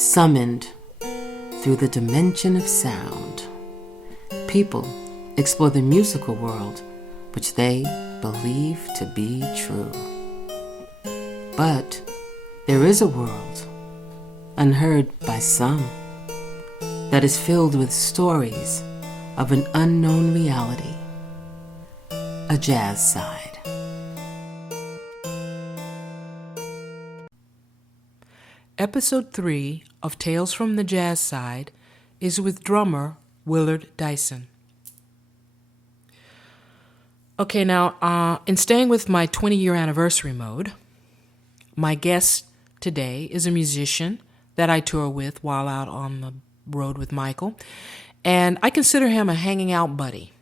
summoned through the dimension of sound. People explore the musical world, which they believe to be true. But there is a world, unheard by some, that is filled with stories of an unknown reality, a jazz side. Episode 3 of Tales from the Jazz Side is with drummer Willard Dyson. Okay, now, in staying with my 20-year anniversary mode, my guest today is a musician that I tour with while out on the road with Michael, and I consider him a hanging out buddy.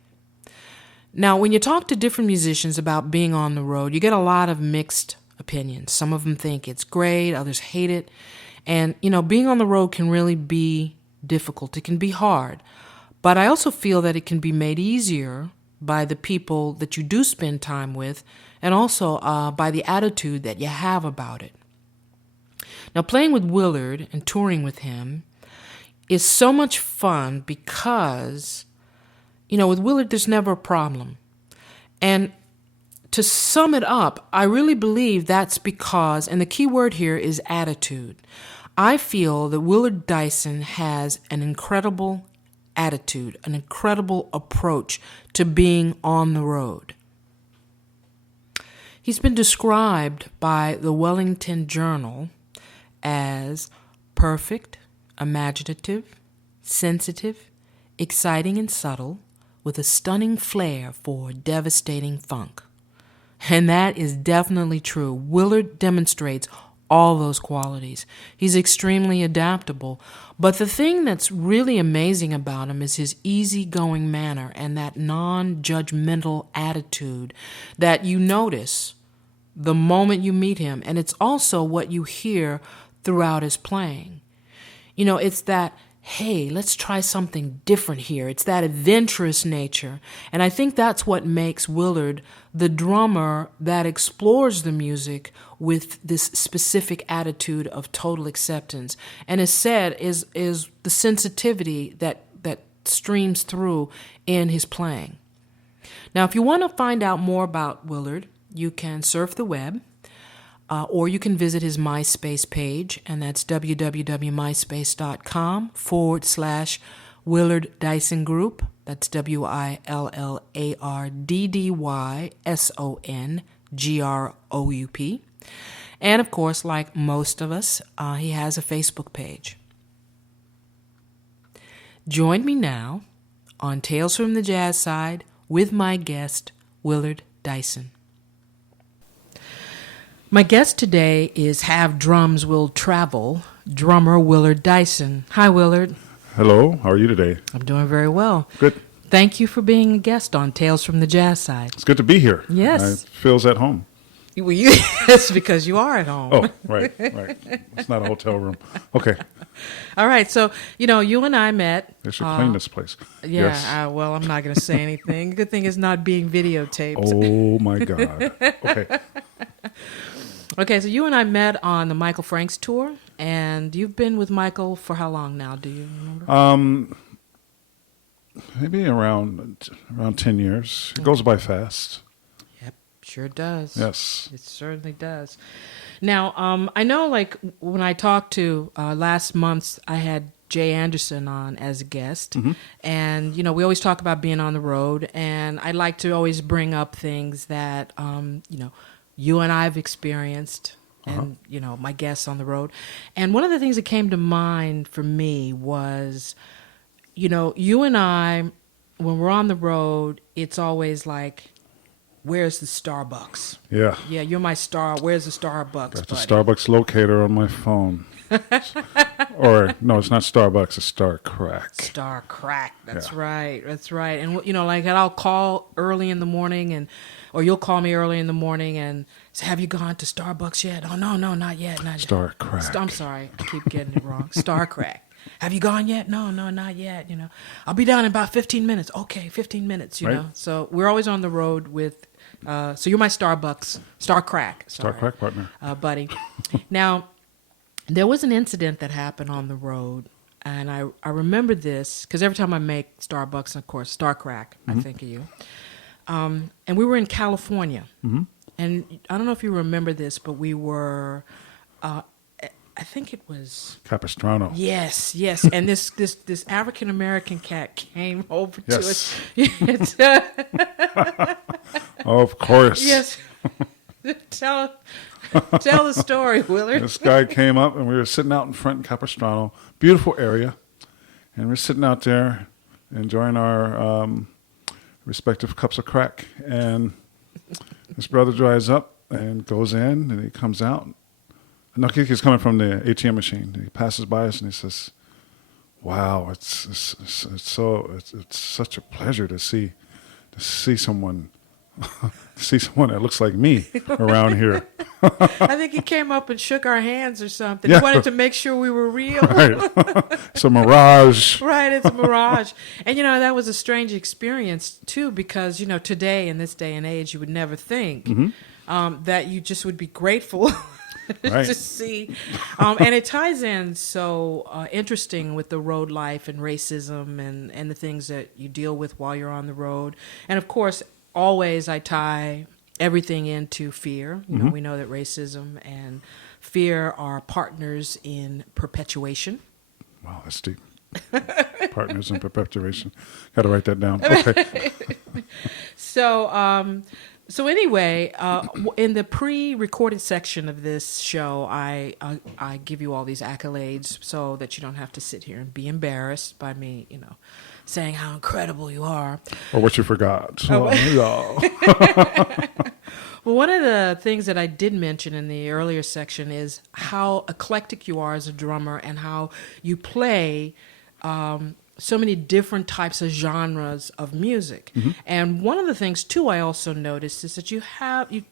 Now, when you talk to different musicians about being on the road, you get a lot of mixed opinions. Some of them think it's great, others hate it. And, being on the road can really be difficult. It can be hard. But I also feel that it can be made easier by the people that you do spend time with, and also by the attitude that you have about it. Now, playing with Willard and touring with him is so much fun because, with Willard, there's never a problem. And to sum it up, I really believe that's because, and the key word here is attitude. I feel that Willard Dyson has an incredible attitude, an incredible approach to being on the road. He's been described by the Wellington Journal as perfect, imaginative, sensitive, exciting and subtle, with a stunning flair for devastating funk. And that is definitely true. Willard demonstrates all those qualities. He's extremely adaptable. But the thing that's really amazing about him is his easygoing manner and that non-judgmental attitude that you notice the moment you meet him. And it's also what you hear throughout his playing. It's that, hey, let's try something different here. It's that adventurous nature. And I think that's what makes Willard the drummer that explores the music with this specific attitude of total acceptance. And as said, is the sensitivity that streams through in his playing. Now, if you want to find out more about Willard, you can surf the web. Or you can visit his MySpace page, and that's www.myspace.com/Willard Dyson Group. That's WillardDysongroup. And of course, like most of us, he has a Facebook page. Join me now on Tales from the Jazz Side with my guest, Willard Dyson. My guest today is Have Drums Will Travel, drummer Willard Dyson. Hi, Willard. Hello. How are you today? I'm doing very well. Good. Thank you for being a guest on Tales from the Jazz Side. It's good to be here. Yes. It feels at home. Well, it's because you are at home. Oh, right. It's not a hotel room. Okay. All right. So, you and I met. They should clean this place. Yeah. Yes. Well, I'm not going to say anything. Good thing it's not being videotaped. Oh, my God. Okay. Okay, so you and I met on the Michael Franks tour, and you've been with Michael for how long now? Do you remember? Maybe around 10 years. It goes by fast. Yep, sure does. Yes. It certainly does. Now, I know, when I talked to last month, I had Jay Anderson on as a guest, and we always talk about being on the road, and I like to always bring up things that you and I have experienced, and my guests on the road. And one of the things that came to mind for me was, you and I, when we're on the road, it's always like, where's the Starbucks? Yeah. Yeah, you're my star. Where's the Starbucks, Got the buddy? Starbucks locator on my phone. Or, no, it's not Starbucks, it's Star Crack. Star Crack. That's Yeah. right. That's right. And, I'll call early in the morning, or you'll call me early in the morning and say, have you gone to Starbucks yet? Oh, no, not yet. Star Crack. I'm sorry. I keep getting it wrong. Star Crack. Have you gone yet? No, not yet. I'll be down in about 15 minutes. Okay, 15 minutes, Right. know. So we're always on the road with, so you're my Starbucks, Star Crack. Sorry, Star Crack partner. buddy. Now, there was an incident that happened on the road, and I remember this because every time I make Starbucks, of course, Star Crack, I think of you. And we were in California, and I don't know if you remember this, but we were, I think it was Capistrano. yes, and this African American cat came over to us. Yes. Of course. Yes, tell the story, Willard. This guy came up, and we were sitting out in front in Capistrano, beautiful area, and we're sitting out there enjoying our respective cups of crack. And this brother drives up and goes in, and he comes out. And he's coming from the ATM machine. He passes by us, and he says, "Wow, it's such a pleasure to see someone." See someone that looks like me around here. I think he came up and shook our hands or something. Yeah. He wanted to make sure we were real. Right. It's a mirage. Right, it's a mirage. And, that was a strange experience, too, because, today, in this day and age, you would never think that you just would be grateful Right. to see. And it ties in so interesting with the road life and racism and the things that you deal with while you're on the road. And, of course, always I tie everything into fear. We know that racism and fear are partners in perpetuation. Wow, that's deep. Partners in perpetuation. Got to write that down. Okay. So anyway, in the pre-recorded section of this show, I give you all these accolades so that you don't have to sit here and be embarrassed by me, saying how incredible you are. Or what you forgot. Well, one of the things that I did mention in the earlier section is how eclectic you are as a drummer and how you play so many different types of genres of music. And one of the things, too, I also noticed is that you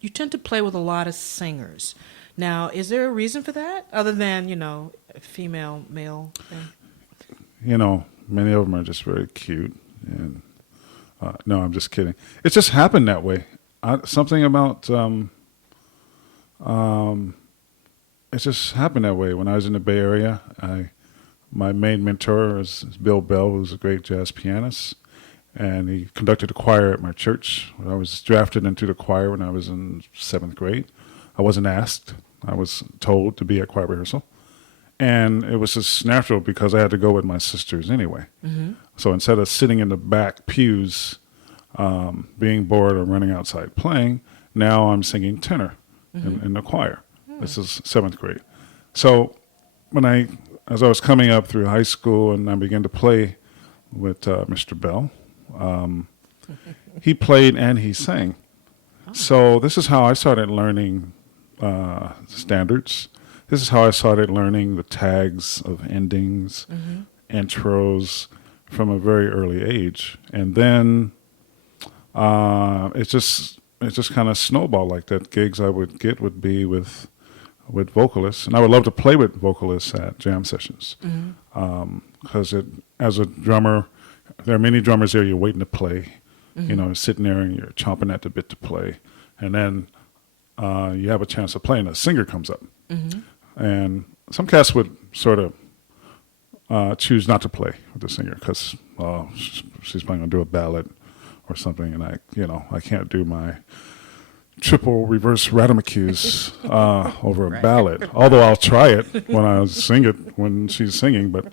tend to play with a lot of singers. Now, is there a reason for that other than, a female, male thing? Many of them are just very cute. And no, I'm just kidding. It just happened that way. Something about it just happened that way. When I was in the Bay Area, my main mentor is Bill Bell, who's a great jazz pianist, and he conducted a choir at my church. I was drafted into the choir when I was in 7th grade. I wasn't asked. I was told to be at choir rehearsal. And it was just natural because I had to go with my sisters anyway. So instead of sitting in the back pews, being bored or running outside playing, now I'm singing tenor in the choir. This is 7th grade. So as I was coming up through high school and I began to play with Mr. Bell, he played and he sang. So this is how I started learning standards. This is how I started learning the tags of endings, intros from a very early age. And then it just kind of snowballed like that. Gigs I would get would be with vocalists, and I would love to play with vocalists at jam sessions. Because as a drummer, there are many drummers there you're waiting to play, sitting there and you're chomping at the bit to play. And then you have a chance to play and a singer comes up. And some cats would sort of choose not to play with the singer because she's probably going to do a ballad or something, and I can't do my triple reverse Radamecues over a ballad. Although I'll try it when I sing it when she's singing. But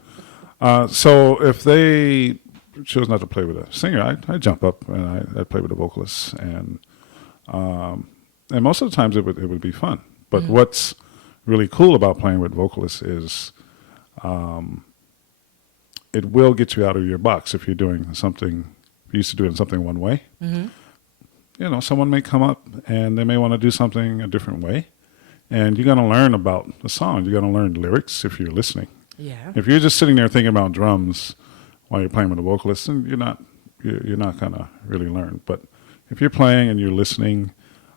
so if they chose not to play with a singer, I jump up and I play with the vocalists, and most of the times it would be fun. But what's really cool about playing with vocalists is it will get you out of your box if you're doing something. You're used to doing something one way. Someone may come up and they may want to do something a different way, and you're going to learn about the song. You're going to learn lyrics if you're listening. Yeah. If you're just sitting there thinking about drums while you're playing with a vocalist, then you're not going to really learn. But if you're playing and you're listening,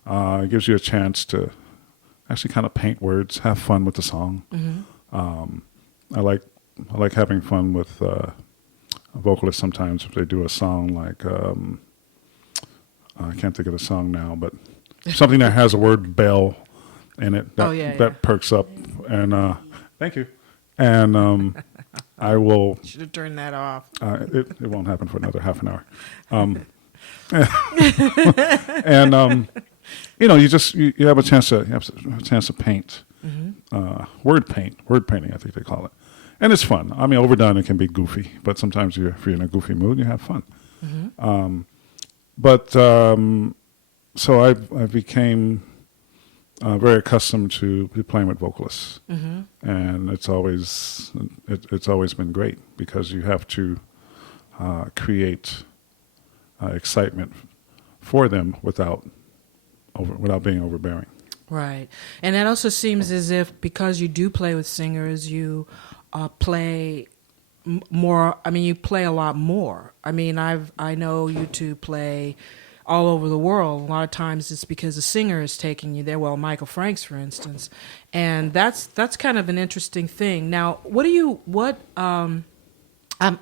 it gives you a chance to actually kind of paint words, have fun with the song. I like having fun with a vocalist sometimes if they do a song like. I can't think of the song now, but something that has the word bell in it that perks up, and Thank you. And I will. Should have turned that off. It won't happen for another half an hour. And you have a chance to paint, word painting, I think they call it, and it's fun. I mean, overdone it can be goofy, but sometimes if you're in a goofy mood, you have fun. So I became very accustomed to playing with vocalists, and it's always been great because you have to create excitement for them without being overbearing. Right. And it also seems as if because you do play with singers, you play more. I mean, you play a lot more. I mean, I know you two play all over the world. A lot of times it's because a singer is taking you there. Well, Michael Franks, for instance, and that's kind of an interesting thing. Now,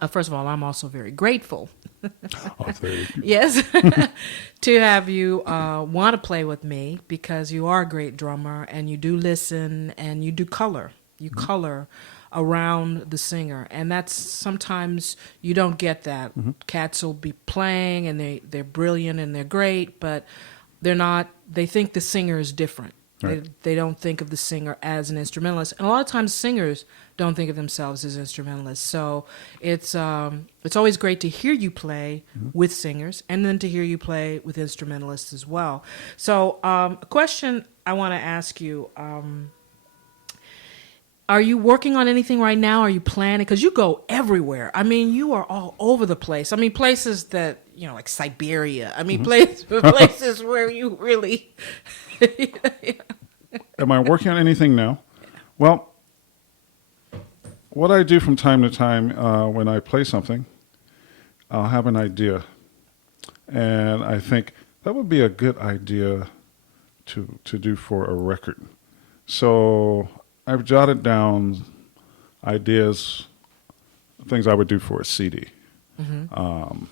first of all, I'm also very grateful. Oh, thank you. Yes, to have you want to play with me because you are a great drummer and you do listen and you do color. You color around the singer, and that's sometimes you don't get that. Cats will be playing and they're brilliant and they're great, but they're not. They think the singer is different. Right. They don't think of the singer as an instrumentalist, and a lot of times singers don't think of themselves as instrumentalists. So it's always great to hear you play with singers, and then to hear you play with instrumentalists as well. So a question I want to ask you: are you working on anything right now? Are you planning? Because you go everywhere. I mean, you are all over the place. I mean, places that like Siberia. I mean, places where you really. Am I working on anything now? Well, what I do from time to time when I play something, I'll have an idea, and I think that would be a good idea to do for a record. So I've jotted down ideas, things I would do for a CD.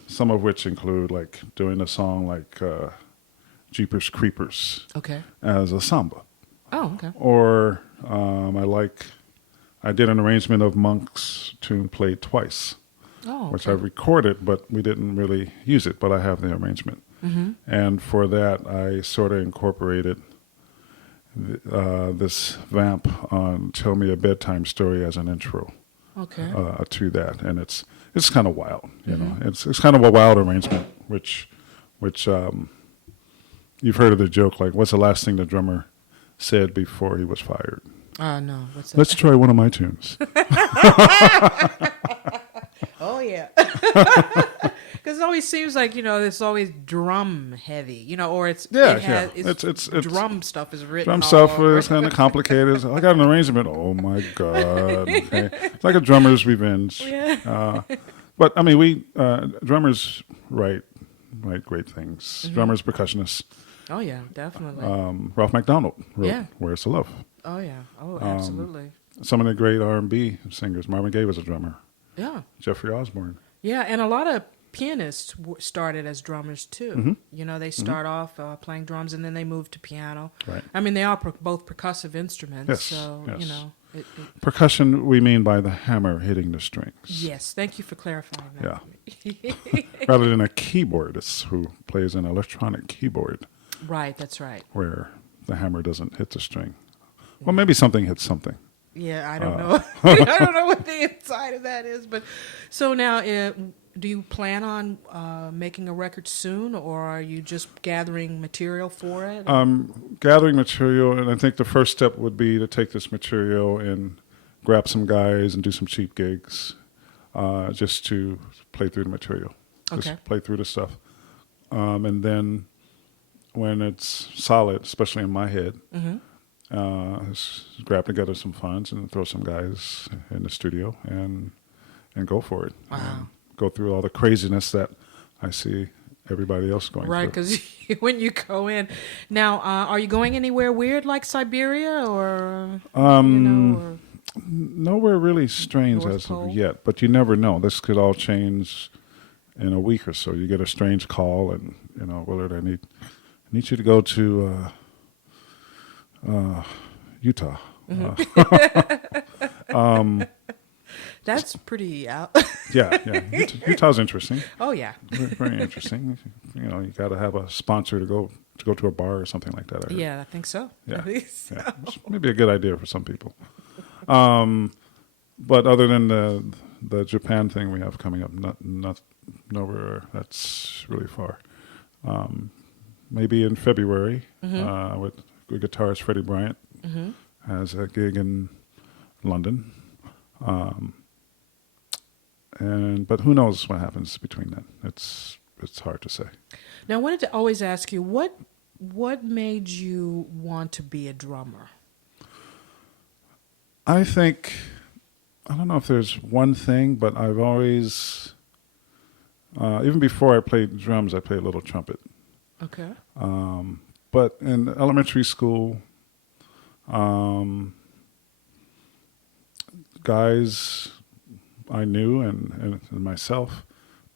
Some of which include like doing a song like Jeepers Creepers as a samba. Oh, okay. Or I did an arrangement of Monk's tune played twice, which I recorded, but we didn't really use it, but I have the arrangement. And for that, I sort of incorporated this vamp on Tell Me a Bedtime Story as an intro to that. And it's kind of wild, you know. It's kind of a wild arrangement, which you've heard of the joke, like, what's the last thing the drummer said before he was fired? No. What's that? Let's try one of my tunes. Oh, yeah. Because it always seems like, it's always drum heavy, or it's drum stuff is written. Drum stuff is kind of complicated. I got an arrangement. Oh my God! Okay. It's like a drummer's revenge. Yeah. But I mean, drummers write great things. Drummers, percussionists. Oh yeah, definitely. Ralph McDonald wrote "Where's the Love." Oh yeah. Oh, absolutely. Some of the great R&B singers. Marvin Gaye was a drummer. Yeah. Jeffrey Osborne. Yeah, and a lot of pianists started as drummers too. They start off playing drums and then they move to piano. Right. I mean, they are both percussive instruments. Yes. So percussion, we mean by the hammer hitting the strings. Yes. Thank you for clarifying that. Yeah. Rather than a keyboardist who plays an electronic keyboard. Right. That's right. Where the hammer doesn't hit the string. Well, maybe something hits something. Yeah, I don't know. I don't know what the inside of that is, but so now, do you plan on making a record soon, or are you just gathering material for it? Gathering material, and I think the first step would be to take this material and grab some guys and do some cheap gigs, just to play through the material, just play through the stuff, and then when it's solid, especially in my head. Grab together some funds and throw some guys in the studio and go for it. Wow. Go through all the craziness that I see everybody else going through. Right, because when you go in. Now, are you going anywhere weird like Siberia or, or nowhere really strange North as Pole? of yet, but you never know. This could all change in a week or so. You get a strange call and, Willard, I need you to go to Utah. That's pretty out. Yeah, Utah's interesting. Oh yeah. Very, very interesting. You know, you got to have a sponsor to go to a bar or something like that. I heard. Yeah, I think so. Yeah. I think so. Yeah. It's maybe a good idea for some people. But other than the Japan thing we have coming up, not nowhere that's really far. Maybe in February with guitarist Freddie Bryant has a gig in London. But who knows what happens between then? It's hard to say. Now, I wanted to always ask you what made you want to be a drummer? I think, I don't know if there's one thing, but I've always, even before I played drums, I played a little trumpet. Okay. But in elementary school, guys I knew and myself,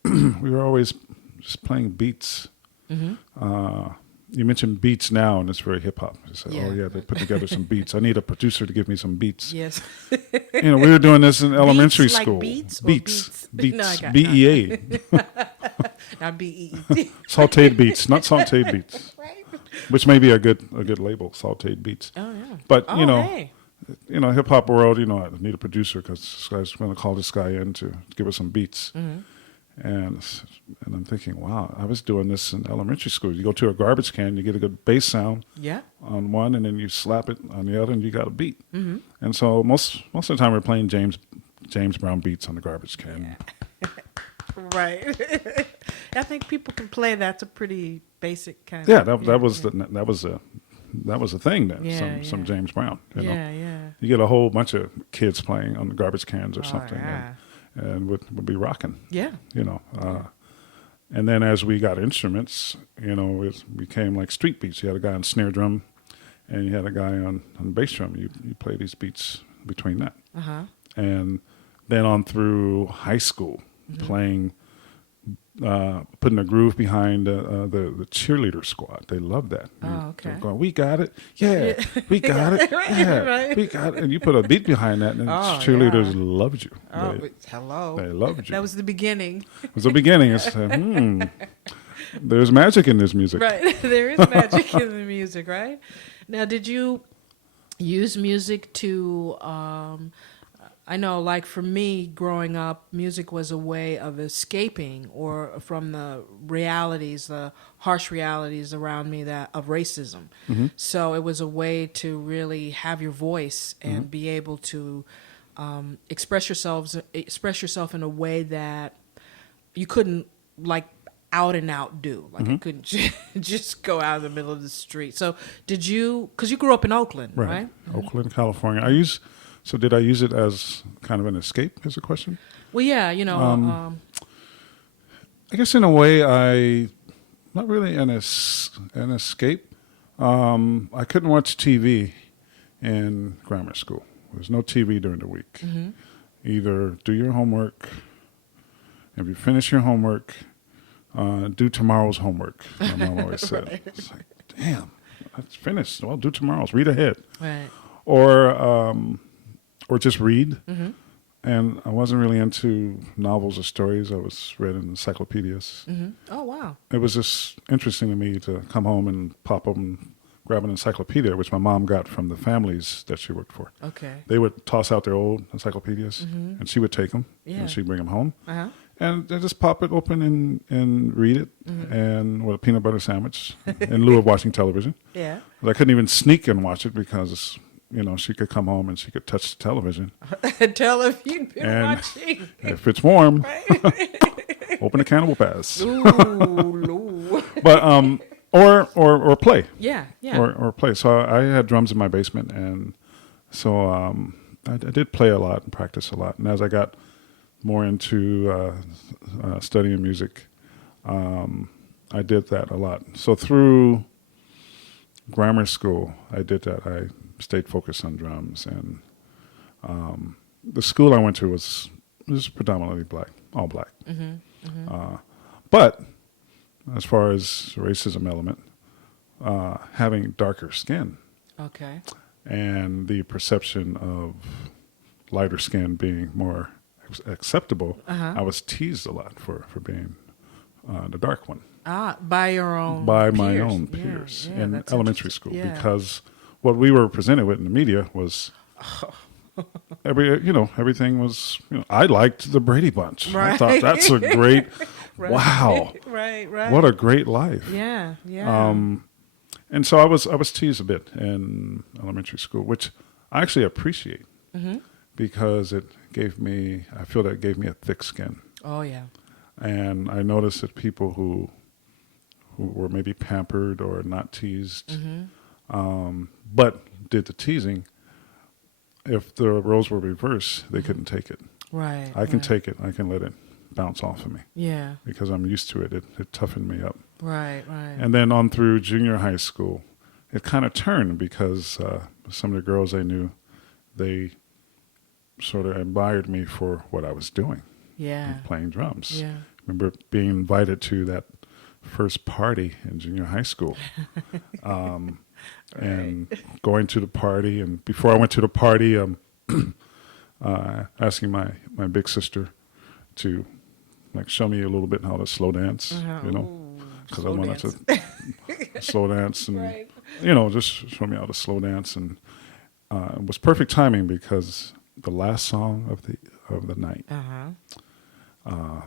we were always just playing beats. You mentioned beats now, and it's very hip hop. You say, oh yeah, they put together some beats. I need a producer to give me some beats. Yes. You know, we were doing this in elementary Beats, school. Like beats. Beats. No, I got BEA. Not BEET. Sauteed beats, not sauteed beats. Right. Which may be a good label, sauteed beats. Oh yeah. But Hey. you know, hip hop world, you know, I need a producer because this guy's going to call this guy in to give us some beats. And I'm thinking, wow, I was doing this in elementary school. You go to a garbage can, you get a good bass sound on one, and then you slap it on the other, and you got a beat. And so most of the time we're playing James Brown beats on the garbage can. Right. I think people can play. That's a pretty basic kind of. Yeah, that was the thing then. Yeah, some James Brown. You know? Yeah. You get a whole bunch of kids playing on the garbage cans or something. Yeah. And would be rocking. Yeah. You know, and then as we got instruments, you know, it became like street beats. You had a guy on snare drum, and you had a guy on bass drum. You play these beats between that, and then on through high school, playing, putting a groove behind the cheerleader squad. They loved that. Oh, okay. They're going, we got it. Yeah, we got it. Yeah, Right. we got it. And you put a beat behind that, and cheerleaders loved you. Oh, hello. They loved you. That was the beginning. It was the beginning. It's there's magic in this music. Right. There is magic in the music, right? Now, did you use music to I know, like for me, growing up, music was a way of escaping or from the realities, the harsh realities around me of racism. So it was a way to really have your voice and be able to express yourself in a way that you couldn't, like, out and out do. Like, you couldn't just go out in the middle of the street. So did you, because you grew up in Oakland, right? Oakland, California. So did I use it as kind of an escape, is the question? Well, yeah, you know. I guess in a way, not really an escape. I couldn't watch TV in grammar school. There was no TV during the week. Either do your homework. If you finish your homework, do tomorrow's homework. My mom always said. Right. It's like, damn, that's finished. Well, do tomorrow's. Read ahead. Right. Or just read. And I wasn't really into novels or stories. I was read in encyclopedias. Oh, wow. It was just interesting to me to come home and pop up and grab an encyclopedia, which my mom got from the families that she worked for. Okay. They would toss out their old encyclopedias, and she would take them, and she'd bring them home. And I just pop it open and read it, and with a peanut butter sandwich in lieu of watching television. Yeah. But I couldn't even sneak and watch it because, you know, she could come home and she could touch the television. Tell if you'd been watching. If it's warm, open a Cannibal Pass. Ooh, Lord. But or play. Yeah. Or play. So I had drums in my basement, and so I did play a lot and practice a lot. And as I got more into studying music, I did that a lot. So through grammar school, I did that. I stayed focused on drums, and the school I went to was predominantly black, all black. But as far as racism element, having darker skin, Okay. and the perception lighter skin being more acceptable, I was teased a lot for being the dark one. By your own By peers. my own Yeah, peers yeah, in that's elementary interesting. school, Yeah. because what we were presented with in the media was everything was, I liked the Brady Bunch. I Right. thought that's a great, Right. wow, Right, right. what a great life. Yeah, yeah. And so I was teased a bit in elementary school, which I actually appreciate because I feel that it gave me a thick skin. Oh, yeah. And I noticed that people who were maybe pampered or not teased, but did the teasing, if the roles were reversed, they couldn't take it. Right. I can right. take it. I can let it bounce off of me Yeah. because I'm used to it. It toughened me up. Right, right. And then on through junior high school, it kind of turned because some of the girls I knew, they sort of admired me for what I was doing, Yeah. playing drums. Yeah. I remember being invited to that first party in junior high school. And going to the party, and before I went to the party, asking my big sister to show me a little bit how to slow dance, because I wanted to slow dance and Right. just show me how to slow dance, and it was perfect timing because the last song of the night,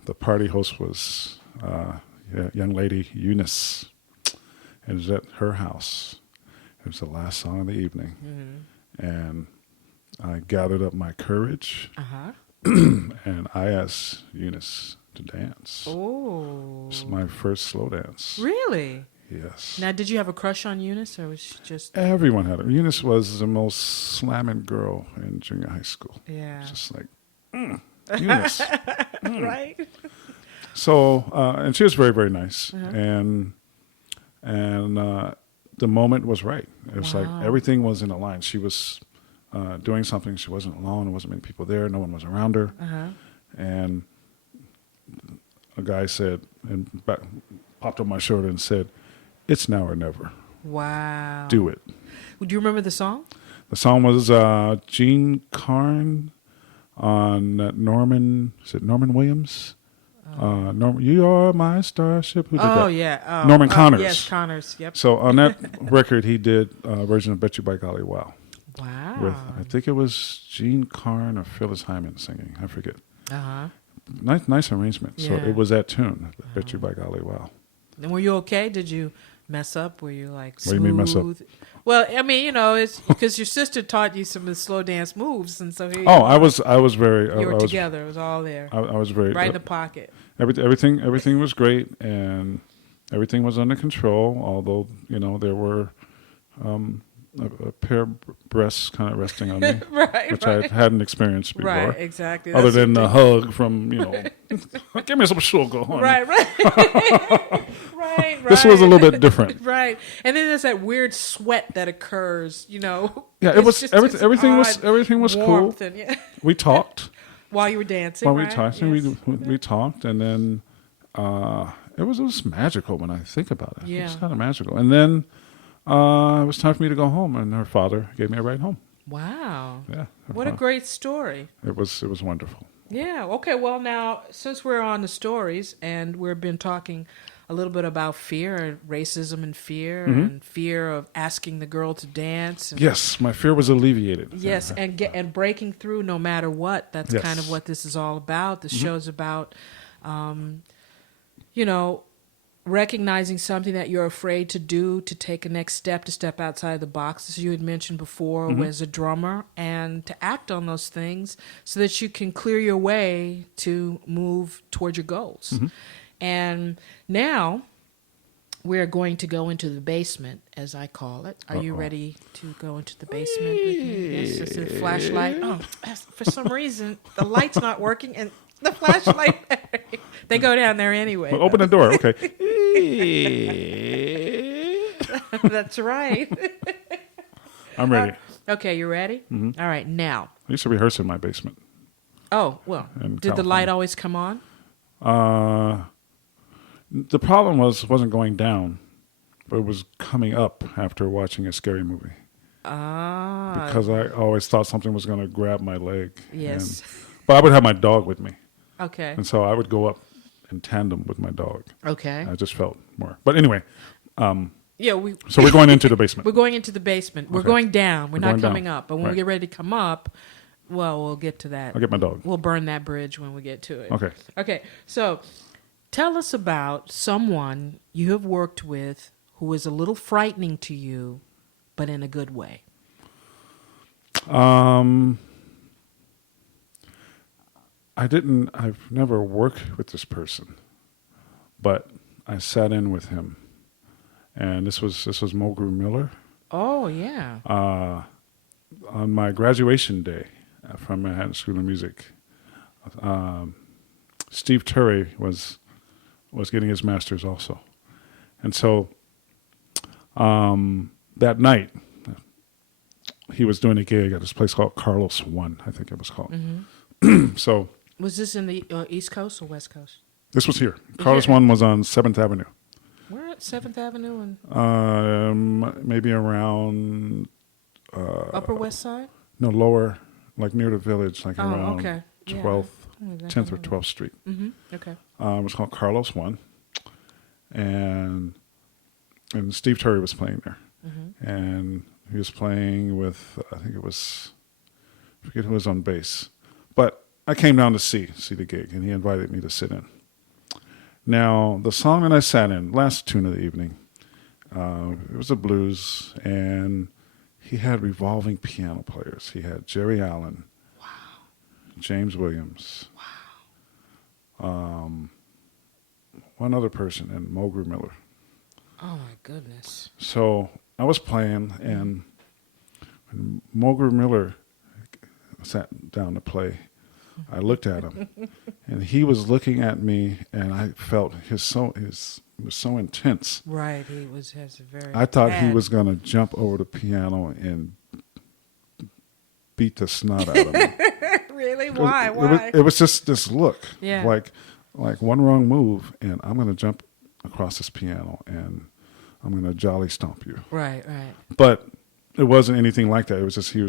the party host was a young lady, Eunice. It was at her house. It was the last song of the evening. And I gathered up my courage and I asked Eunice to dance. Oh. It's my first slow dance. Really? Yes. Now, did you have a crush on Eunice, or was she just... Everyone had it. Eunice was the most slamming girl in junior high school. Yeah. Just like, Eunice. Right? So, and she was very, very nice. And the moment was right. It was like everything was in a line. She was doing something. She wasn't alone. There wasn't many people there. No one was around her. And a guy said, and popped on my shoulder and said, "It's now or never. Wow. Do it." Do you remember the song? The song was Gene Carn on Norman. Is it Norman Williams? Norman, you are my starship. Who did that? Yeah. Norman Connors. Yes, Connors. Yep. So on that record, he did a version of "Bet You by Golly Wow" Wow. with, I think it was Gene Carn or Phyllis Hyman singing. I forget. Nice arrangement. So Yeah. it was that tune, "Bet You by Golly Wow." And were you okay? Did you mess up? Were you like smooth? What do you mean mess up? Well, I mean, it's because your sister taught you some of the slow dance moves, and so here I was very. you were I was, together. It was all there, I was very right in the pocket. Everything was great, and everything was under control. Although there were a pair of breasts kind of resting on me, which I hadn't experienced before. Right, exactly. Other That's than what the hug from give me some sugar, honey. right. This was a little bit different. Right, and then there's that weird sweat that occurs. Yeah, it It's was just this everything odd was cool. warmth and, We talked. while you were dancing. While we right? talked, Yes. we talked, and then it was magical when I think about it. It was Yeah. kind of magical. And then it was time for me to go home, and her father gave me a ride home. Wow. Yeah, What a great story. it was wonderful. Yeah. Okay. Well, now, since we're on the stories and we've been talking a little bit about fear and racism and fear and fear of asking the girl to dance. And, Yes, my fear was alleviated. yes, and breaking through no matter what. That's Yes. kind of what this is all about. The show's about, recognizing something that you're afraid to do, to take a next step, to step outside the box, as you had mentioned before, as a drummer, and to act on those things so that you can clear your way to move toward your goals. And now we're going to go into the basement, as I call it. Are you ready to go into the basement with me? Yes, it's a flashlight. Oh, for some reason, the light's not working, and the flashlight, they go down there anyway. Well, open the door, okay. That's right. I'm ready. Okay, you ready? All right, now. I used to rehearse in my basement. Oh, well, In did the light California. always come on? The problem wasn't going down, but it was coming up after watching a scary movie. Ah. because I always thought something was going to grab my leg. Yes. But I would have my dog with me. Okay. And so I would go up in tandem with my dog. Okay. I just felt more. But anyway, Yeah, so we're going into the basement. we're going into the basement. We're Okay. going down. We're not going down. coming up. But when we Right. get ready to come up, well, we'll get to that. I'll get my dog. We'll burn that bridge when we get to it. Okay. Okay. So tell us about someone you have worked with who is a little frightening to you, but in a good way. I've never worked with this person, but I sat in with him. And this was Mulgrew Miller. Oh, yeah. On my graduation day from Manhattan School of Music, Steve Turry was getting his master's also. And so that night, he was doing a gig at this place called Carlos One, I think it was called. Mm-hmm. So Was this in the East Coast or West Coast? this was here. Carlos One was on 7th Avenue. We're at 7th Avenue and Maybe around Upper West Side? no lower, like near the village, like Oh, around okay. Yeah. 12th, Oh, that's 10th or right. 12th Street. Mm-hmm. Okay. It was called Carlos One, and Steve Turry was playing there, Mm-hmm. and he was playing with I forget who was on bass, but I came down to see the gig, and he invited me to sit in. Now the song that I sat in, last tune of the evening, it was a blues, and he had revolving piano players. He had Jerry Allen, Wow. James Williams, one other person, and Mulgrew Miller. Oh, my goodness. So I was playing, and when Mulgrew Miller sat down to play, I looked at him, and he was looking at me, and I felt it was so intense. Right. Has a very. I thought he bad- was going to jump over the piano and beat the snot out of me. Really? Why? It was just this look, Yeah. like one wrong move, and I'm going to jump across this piano, and I'm going to jolly stomp you. Right. Right. But it wasn't anything like that. It was just he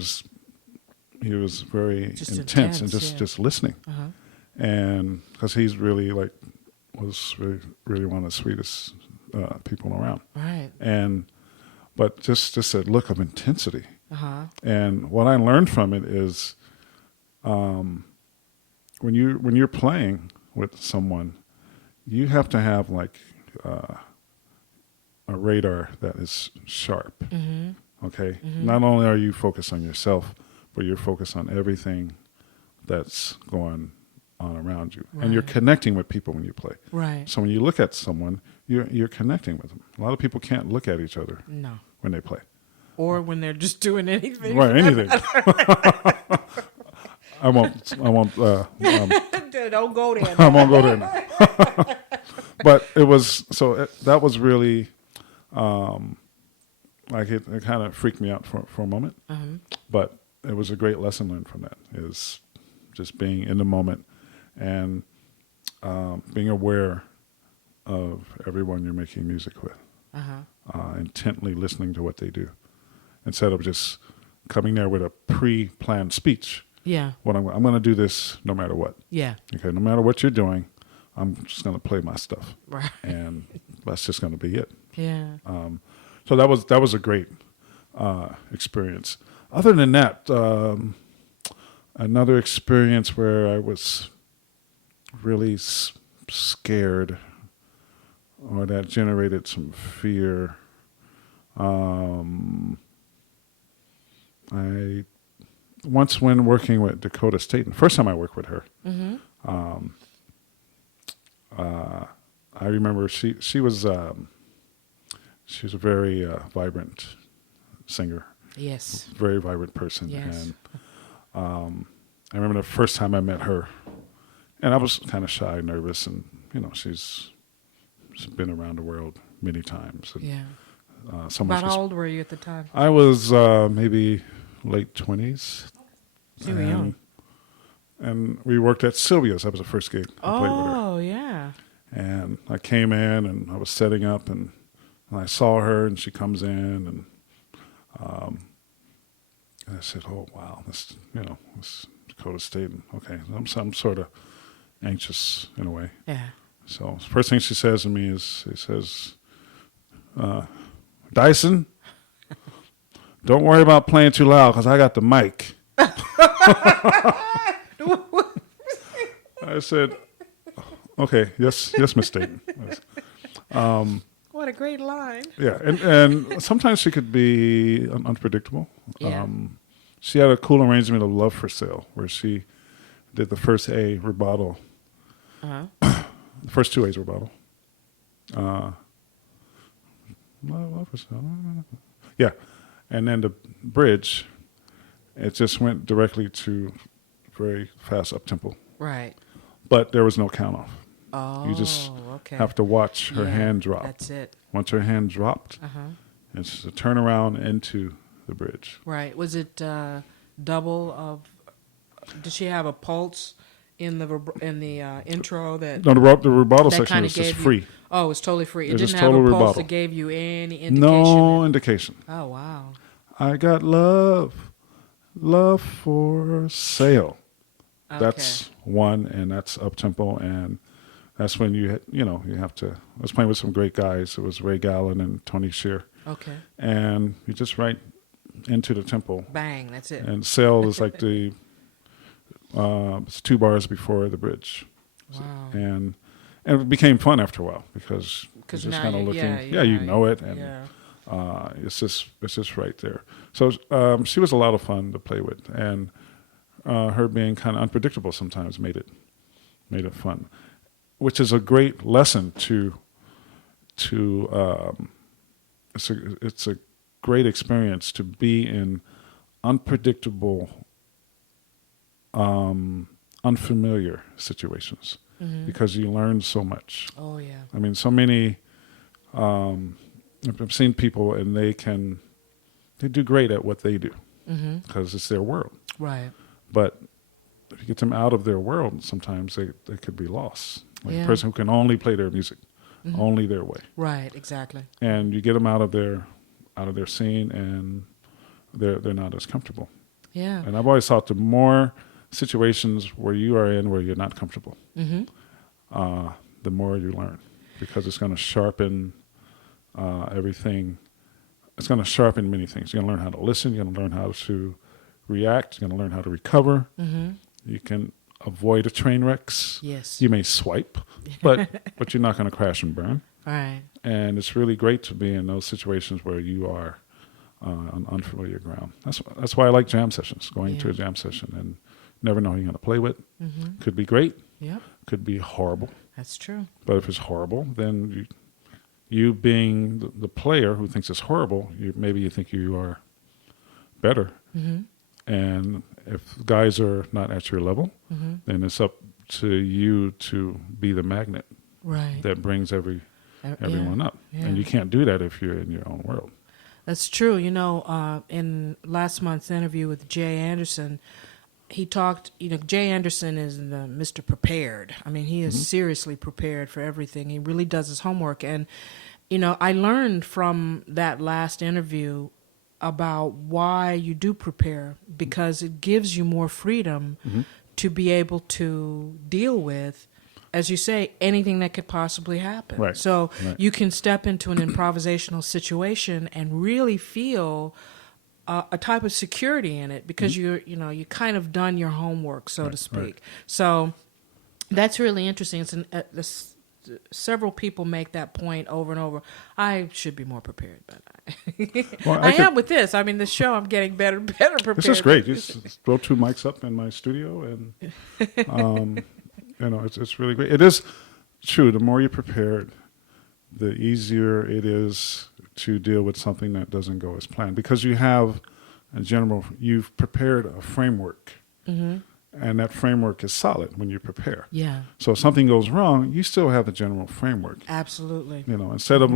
was very Just intense and intense, just listening, Uh-huh. and because he's really was really one of the sweetest people around, Right. but just that look of intensity. Uh-huh. And what I learned from it is, when you're playing with someone, you have to have like a radar that is sharp. Mm-hmm. Okay, Mm-hmm. not only are you focused on yourself, but you're focused on everything that's going on around you, and you're Right. connecting with people when you play. Right. So when you look at someone, you're connecting with them. A lot of people can't look at each other No. when they play. Or when they're just doing anything. Right, anything. I won't. Don't go there. I won't go there now. But it was that was really, like it kind of freaked me out for a moment. Uh-huh. But it was a great lesson learned from that. Is just being in the moment and being aware of everyone you're making music with, Uh-huh. intently listening to what they do, instead of just coming there with a pre-planned speech. Yeah. What I'm going to do this no matter what. Yeah. Okay, no matter what you're doing, I'm just going to play my stuff, Right. and that's just going to be it. Yeah. So that was a great experience. Other than that, another experience where I was really scared, or that generated some fear. I once, when working with Dakota Staten, first time I worked with her, Mm-hmm. I remember she was a very vibrant singer, Yes. very vibrant person, Yes. and I remember the first time I met her, and I was kind of shy, nervous, and she's been around the world many times. And, Yeah. so much. About how old were you at the time? I was maybe late 20s. You were young. And we worked at Sylvia's. That was the first gig I played with her. Oh, yeah. And I came in, and I was setting up, and I saw her, and she comes in, and And I said, "Oh wow, this Dakota State. Okay, I'm sort of anxious in a way." Yeah. So the first thing she says to me is, she says, "Dyson, don't worry about playing too loud because I got the mic." I said, "Okay, yes, Miss Dayton." What a great line. Yeah, and sometimes she could be unpredictable. Yeah. She had a cool arrangement of Love for Sale where she did the first A rubato, Uh-huh. the first two A's rubato. Love for Sale. Yeah, and then the bridge, it just went directly to very fast up tempo, Right. but there was no count off. Oh, You just okay. have to watch her hand drop. That's it. Once her hand dropped, Uh-huh. it's a turnaround into the bridge. Right. Was it double of? Did she have a pulse in the intro that No, the rubato that section kind was of just gave free. you? Oh, it was totally free. It It was didn't just have a total pulse rebuttal. that gave you any indication. No indication. Oh wow. I got love for sale. Okay. That's one, and that's up tempo, and that's when you have to. I was playing with some great guys. It was Ray Gallen and Tony Shear, Okay. and you just right into the tempo. Bang. That's it. And sale is like it's 2 bars before the bridge, Wow. and it became fun after a while because you're just now kind of you- looking. yeah, you know it, and yeah. it's just right there. So she was a lot of fun to play with, and her being kind of unpredictable sometimes made it fun, which is a great lesson to it's a great experience to be in unpredictable, unfamiliar situations because you learn so much. Oh yeah. I mean, so many. I've seen people and they do great at what they do because it's their world. Right. But if you get them out of their world, sometimes they could be lost. Like Yeah. a person who can only play their music, only their way, Right. Exactly. and you get them out of their scene, and they're not as comfortable. Yeah. And I've always thought the more situations where you are in where you're not comfortable, the more you learn, because it's going to sharpen everything. It's going to sharpen many things. You're going to learn how to listen. You're going to learn how to react. You're going to learn how to recover. You can avoid train wrecks. Yes. You may swipe, but you're not going to crash and burn. Right. And it's really great to be in those situations where you are on unfamiliar ground. That's why I like jam sessions, going to a jam session and never know who you're going to play with. Could be great, Yep. could be horrible. That's true. But if it's horrible, then you being the player who thinks it's horrible, maybe you think you are better. And if guys are not at your level, then it's up to you to be the magnet Right. that brings everyone yeah. up. Yeah. And you can't do that if you're in your own world. That's true. You know, in last month's interview with Jay Anderson, he talked, Jay Anderson is the Mr. Prepared. I mean, he is seriously prepared for everything. He really does his homework. And, I learned from that last interview about why you do prepare, because it gives you more freedom to be able to deal with, as you say, anything that could possibly happen. Right. So Right. you can step into an improvisational situation and really feel a type of security in it because you kind of done your homework, so to speak. right. So that's really interesting. Several people make that point over and over. I should be more prepared, but I am with this. I mean, the show, I'm getting better prepared. This is great. You just throw 2 mics up in my studio, and it's really great. It is true. The more you're prepared, the easier it is to deal with something that doesn't go as planned, because you've prepared a framework, and that framework is solid when you prepare. Yeah, So if something goes wrong, you still have the general framework. absolutely. Instead of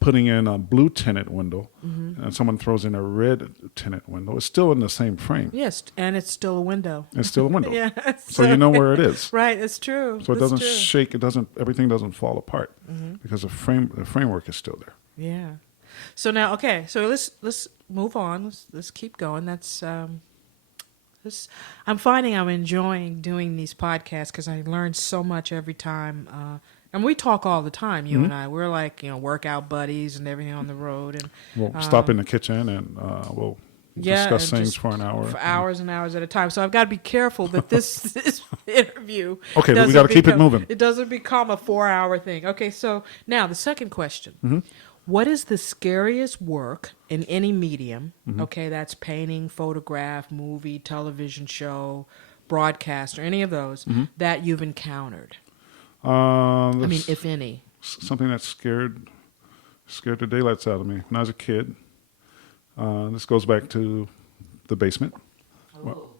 putting in a blue tinted window, and someone throws in a red tinted window, it's still in the same frame. Yes, and it's still a window. It's still a window. Yeah, So you know where it is. Right, it's true. So it That's doesn't true. shake. Everything doesn't fall apart because the framework is still there. Yeah. So now, okay, so let's move on. Let's keep going. I'm finding I'm enjoying doing these podcasts because I learn so much every time. And we talk all the time, you and I. We're like, workout buddies and everything on the road. And We'll stop in the kitchen and we'll discuss things for an hour. For hours and hours at a time. So I've got to be careful that this interview. Okay, but we got to keep it moving. It doesn't become a 4-hour thing. Okay, so now the second question. Mm-hmm. What is the scariest work in any medium? Mm-hmm. Okay, that's painting, photograph, movie, television show, broadcast, or any of those that you've encountered? If any. Something that scared the daylights out of me when I was a kid. This goes back to the basement.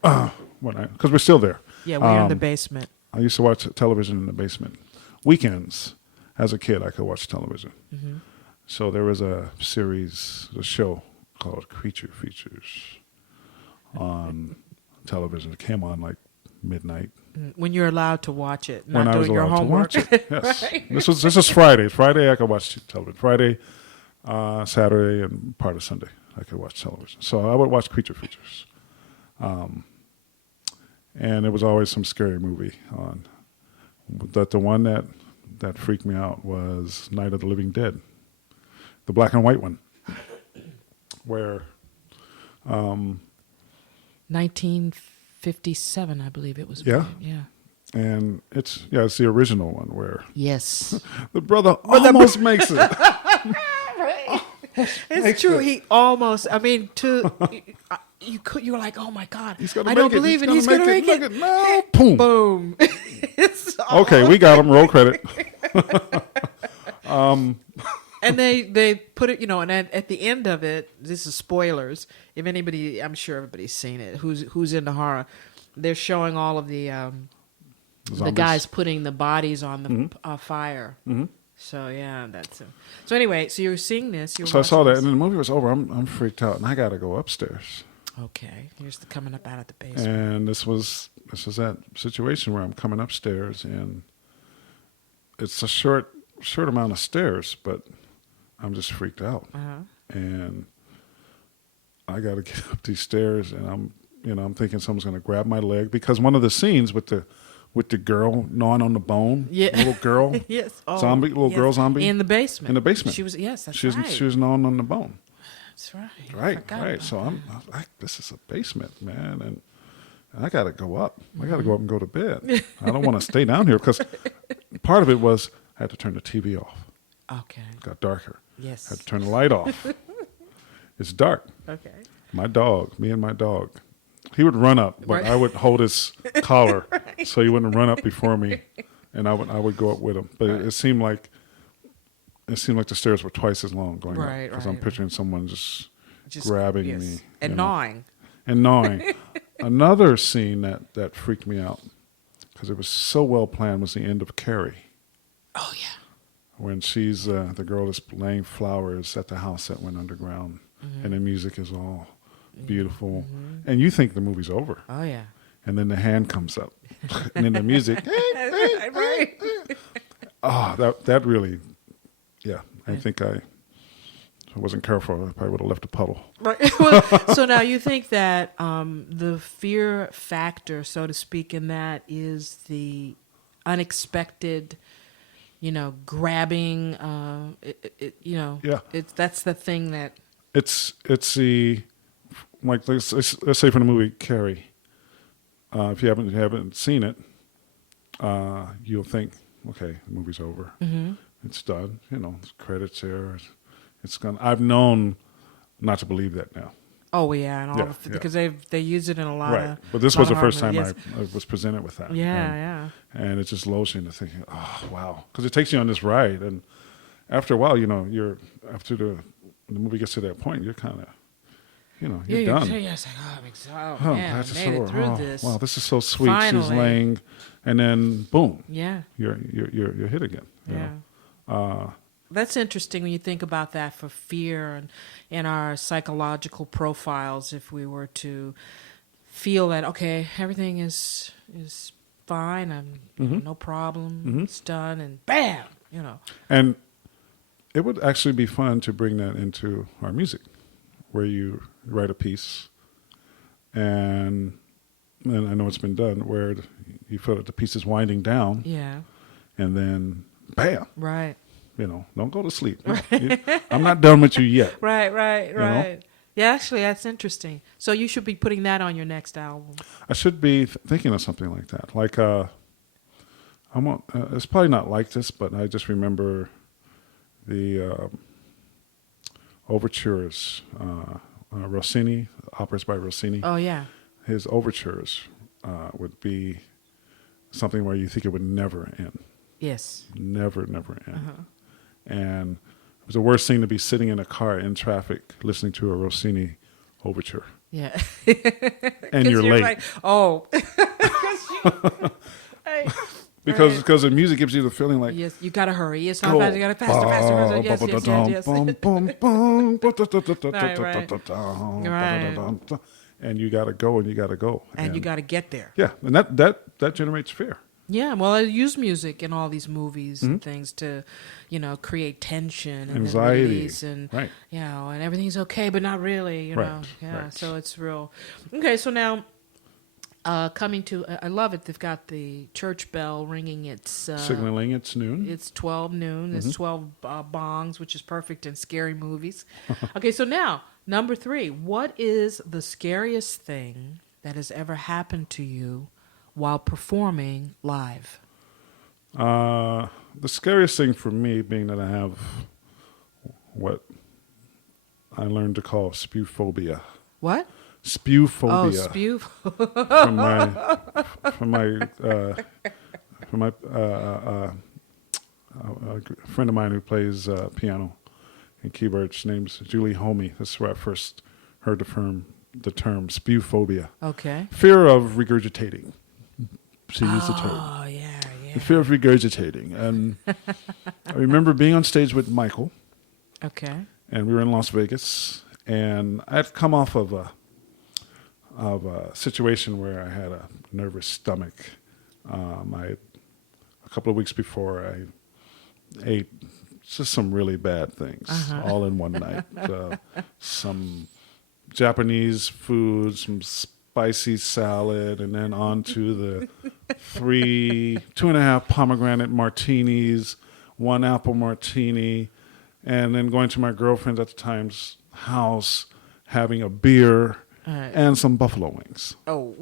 Because we're still there. Yeah, we're in the basement. I used to watch television in the basement. Weekends, as a kid, I could watch television. Mm-hmm. So there was a show called Creature Features on television. It came on like midnight. When you're allowed to watch it, When not I was doing your allowed homework. to watch it, yes. Right? This is Friday. Friday I could watch television. Friday, Saturday, and part of Sunday I could watch television. So I would watch Creature Features. And there was always some scary movie on. But the one that freaked me out was Night of the Living Dead. The black and white one. Where 1957, I believe it was. Yeah? made. Yeah. and it's the original one where Yes. the brother almost makes it. It's true. He almost. I mean, you were like, oh my God, Gonna I don't make it. believe it. He's gonna make it. No, boom. Boom. It's Okay, we got him. Roll credit. And they put it, and at the end of it, this is spoilers. If anybody, I'm sure everybody's seen it. Who's into horror? They're showing all of the guys putting the bodies on the fire. Mm-hmm. So yeah, that's it. So anyway, so you're seeing this. So I saw that, and then the movie was over. I'm freaked out, and I got to go upstairs. Okay, here's the coming up out of the basement. And this was that situation where I'm coming upstairs, and it's a short amount of stairs, but I'm just freaked out, and I got to get up these stairs, and I'm thinking someone's going to grab my leg, because one of the scenes with the girl gnawing on the bone, little girl, yes, girl zombie in the basement. In the basement, she was right. She was gnawing on the bone. That's right. Right. So I'm like, this is a basement, man, and I got to go up. I got to go up and go to bed. I don't want to stay down here, because part of it was I had to turn the TV off. Okay. It got darker. Yes. I had to turn the light off. It's dark. Okay. Me and my dog, he would run up, but I would hold his collar so he wouldn't run up before me, and I would go up with him. But it seemed like the stairs were twice as long going up, because I'm picturing someone just grabbing me and gnawing. Another scene that freaked me out, because it was so well planned, was the end of Carrie. Oh yeah. When she's the girl is laying flowers at the house that went underground, and the music is all beautiful, and you think the movie's over. Oh yeah. And then the hand comes up, and then the music. Right. Oh, that really, yeah. I think I wasn't careful. I probably would have left a puddle. Right. Well, so now you think that the fear factor, so to speak, in that is the unexpected, grabbing. That's the thing that. It's the, like, let's say for the movie Carrie. If you haven't seen it, you'll think, okay, the movie's over. Mm-hmm. It's done. Credits there. It's gone. I've known not to believe that now. Oh yeah, and because they use it in a lot of. But this was the first time yes. I was presented with that. Yeah. And it just lulls you into thinking, oh wow, because it takes you on this ride, and after a while, you're after the movie gets to that point, you're kind of. You're done. You're like, I'm exhausted. Man, I made it through this. Wow, this is so sweet. Finally. She's laying, and then boom. Yeah. You're hit again. Yeah. That's interesting when you think about that for fear and in our psychological profiles. If we were to feel that everything is fine, I'm no problem, it's done, and bam, And it would actually be fun to bring that into our music, where you write a piece, and I know it's been done, where you feel that the piece is winding down, Yeah. and then bam, Right. don't go to sleep. I'm not done with you yet. Right. Yeah, actually, that's interesting. So you should be putting that on your next album. I should be thinking of something like that. Like, it's probably not like this, but I just remember the overtures, Rossini, operas by Rossini. Oh, yeah. His overtures would be something where you think it would never end. Yes. Never end. And it was the worst thing to be sitting in a car in traffic listening to a Rossini overture. Yeah. And you're late. Like, oh. Hey. Because the music gives you the feeling like, Yes, you gotta hurry. Yes, fast. You gotta faster. Yes. Right. And you gotta go. And you gotta get there. Yeah, and that generates fear. Yeah, well, I use music in all these movies and things to, create tension and Anxiety. then release and Right. and everything's okay, but not really, you know. Right, Yeah, right. so it's real. Okay, so now coming to, I love it. They've got the church bell ringing. It's Signaling it's noon. It's 12 noon. It's 12 bongs, which is perfect in scary movies. Okay, so now number 3. What is the scariest thing that has ever happened to you while performing live? The scariest thing for me, being that I have what I learned to call spewphobia. What? Spewphobia. Oh, spew. from my a friend of mine who plays piano and keyboard. Her name's Julie Homey. This is where I first heard the term spewphobia. Okay. Fear of regurgitating. She used the term. Oh, yeah. The fear of regurgitating. And I remember being on stage with Michael, Okay. and we were in Las Vegas, and I'd come off of a situation where I had a nervous stomach. A couple of weeks before, I ate just some really bad things all in one night. Some Japanese food, some spicy salad, and then on to the 2.5 pomegranate martinis, 1 apple martini, and then going to my girlfriend at the time's house, having a beer and some buffalo wings. Oh.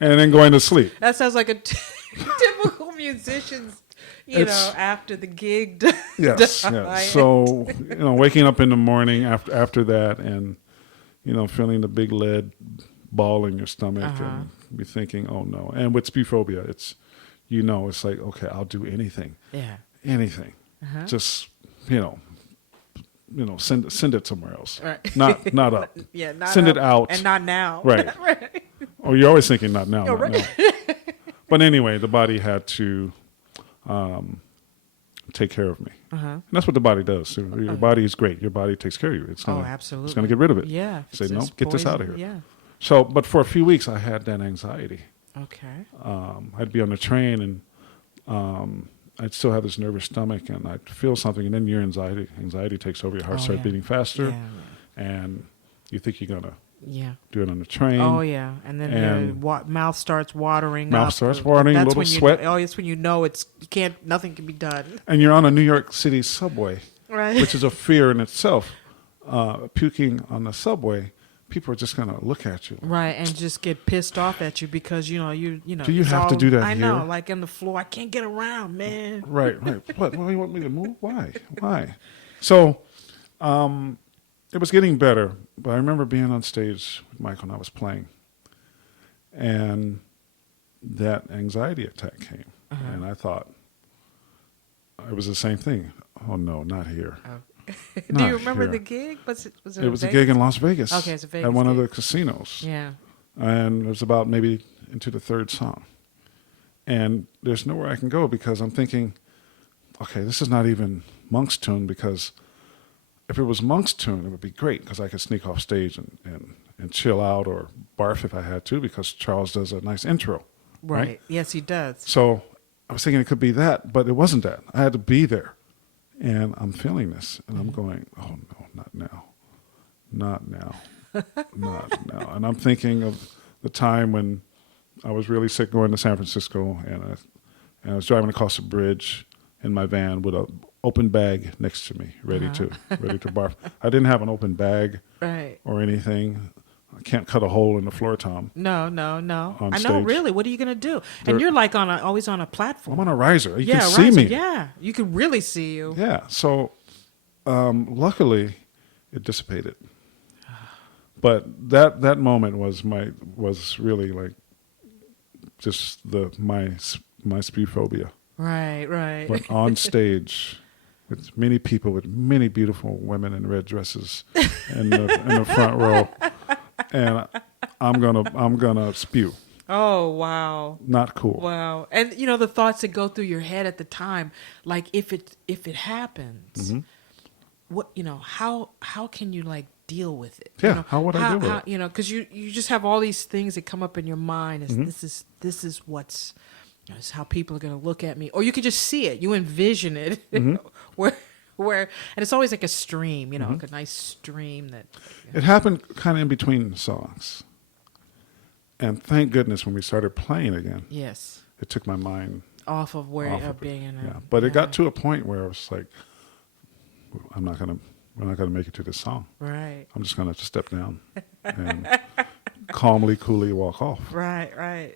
And then going to sleep. That sounds like a typical musician's, after the gig. Yes. So, waking up in the morning after that and, feeling the big lead ball in your stomach and be thinking, oh no. And with spewphobia, it's like, okay, I'll do anything. Yeah. Anything. Just, send it somewhere else. Right. Not up. Yeah, not send up, it out. and not now. Right. Right. Oh, you're always thinking not now. Oh, not right. now. But anyway, the body had to take care of me. And that's what the body does. Your body is great. Your body takes care of you. It's gonna, absolutely. It's going to get rid of it. Yeah. Say, It's no, just get this out of poison. here. Yeah. So, but for a few weeks, I had that anxiety. Okay. I'd be on the train and I'd still have this nervous stomach, and I'd feel something, and then your anxiety takes over. Your heart starts beating faster, and you think you're going to do it on the train. Oh, yeah. And then your mouth starts watering. Mouth starts watering, a little sweat. That's when you know nothing can be done. And you're on a New York City subway, Right. which is a fear in itself. Puking on the subway, people are just going to look at you. Right, and just get pissed off at you because, you know. Do you have to do that I here? know, like on the floor. I can't get around, man. Right. What? You want me to move? Why? So, it was getting better, but I remember being on stage with Michael and I was playing, and that anxiety attack came, and I thought it was the same thing. Oh no, not here. Do you remember the gig? Was it It was a gig in Las Vegas. Okay, it's a Vegas at one gig. of the casinos. Yeah. And it was about maybe into the third song, and there's nowhere I can go because I'm thinking, okay, this is not even Monk's tune, because if it was Monk's tune, it would be great because I could sneak off stage and chill out or barf if I had to, because Charles does a nice intro. Right. Yes, he does. So I was thinking it could be that, but it wasn't that. I had to be there. And I'm feeling this, and I'm going, oh no, not now, not now, not now. And I'm thinking of the time when I was really sick going to San Francisco, and I was driving across a bridge in my van with an open bag next to me, ready to barf. I didn't have an open bag or anything. I can't cut a hole in the floor, Tom. No. On I stage. know, really. What are you going to do? And you're like always on a platform. I'm on a riser. You can a see riser. me. Yeah, you can really see you. Yeah. So, luckily, it dissipated. But that moment was really like just my spew phobia. Right. But on stage with many people, with many beautiful women in red dresses in the front row, and I'm gonna spew. Oh, wow. Not cool. Wow. And the thoughts that go through your head at the time, like if it happens, what how can you like deal with it? Yeah, how would I deal with it? Because you just have all these things that come up in your mind. This is what's this is how people are going to look at me, or you could just see it. You envision it, where and it's always like a stream, like a nice stream that. It happened kind of in between songs, and thank goodness when we started playing again. Yes. It took my mind off of being in it. Yeah, but it got to a point where I was like, we're not gonna make it to this song. Right. I'm just gonna step down and calmly, coolly walk off. Right.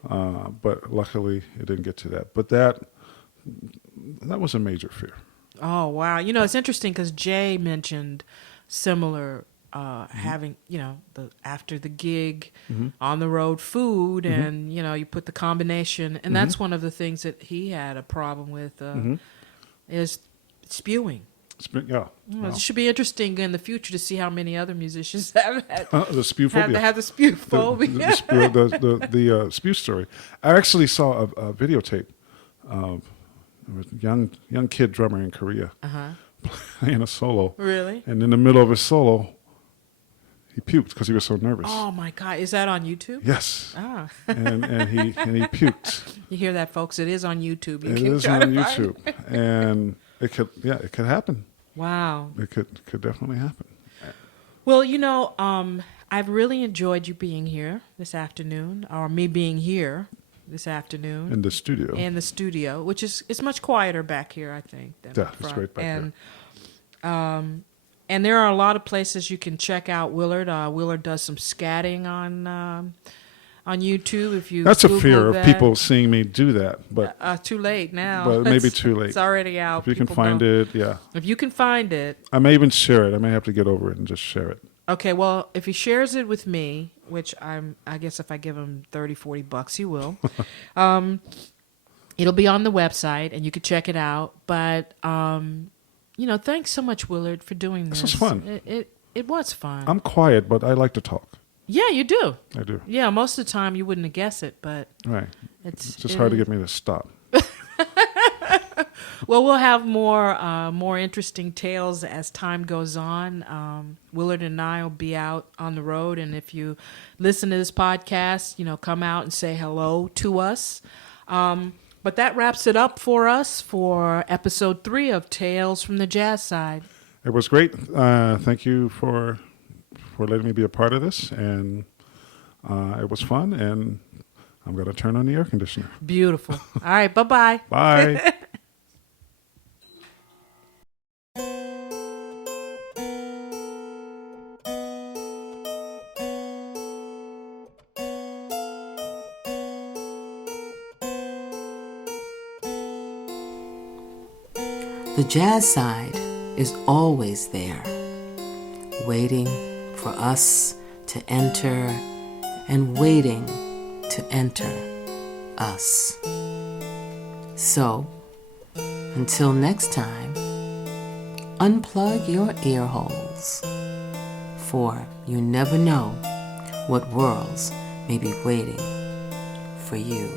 But luckily, it didn't get to that. But that was a major fear. Oh wow! It's interesting because Jay mentioned similar having the after the gig on the road food and you put the combination and that's one of the things that he had a problem with is spewing. Yeah. It should be interesting in the future to see how many other musicians have had the spew phobia. have the spew phobia. The spew story. I actually saw a videotape of a young kid drummer in Korea playing a solo. Really? And in the middle of his solo, he puked because he was so nervous. Oh my God! Is that on YouTube? Yes. Ah. and he puked. You hear that, folks? It is on YouTube. It is on YouTube, and it could happen. Wow. It could definitely happen. Well, I've really enjoyed you being here this afternoon, or me being here this afternoon. In the studio. In the studio, which it's much quieter back here, I think. Than It's great back here. And there are a lot of places you can check out Willard. Willard does some scatting on YouTube. If you That's Google a fear that. of people seeing me do that, but too late now. Well, maybe too late. It's already out. If you can People find don't. it, yeah. If you can find it. I may even share it. I may have to get over it and just share it. Okay, well, if he shares it with me, which I guess if I give him $30-$40, he will. It'll be on the website, and you can check it out. But thanks so much, Willard, for doing this. This was fun. It was fun. I'm quiet, but I like to talk. Yeah, you do. I do. Yeah, most of the time you wouldn't have guessed it, but Right. It's just hard to get me to stop. Well, we'll have more interesting tales as time goes on. Willard and I will be out on the road, and if you listen to this podcast, come out and say hello to us. But that wraps it up for us for episode 3 of Tales from the Jazz Side. It was great. Thank you for letting me be a part of this, and it was fun, and I'm going to turn on the air conditioner. Beautiful. All right, bye-bye. Bye. The jazz side is always there, waiting for us to enter and waiting to enter us. So, until next time, unplug your ear holes, for you never know what worlds may be waiting for you.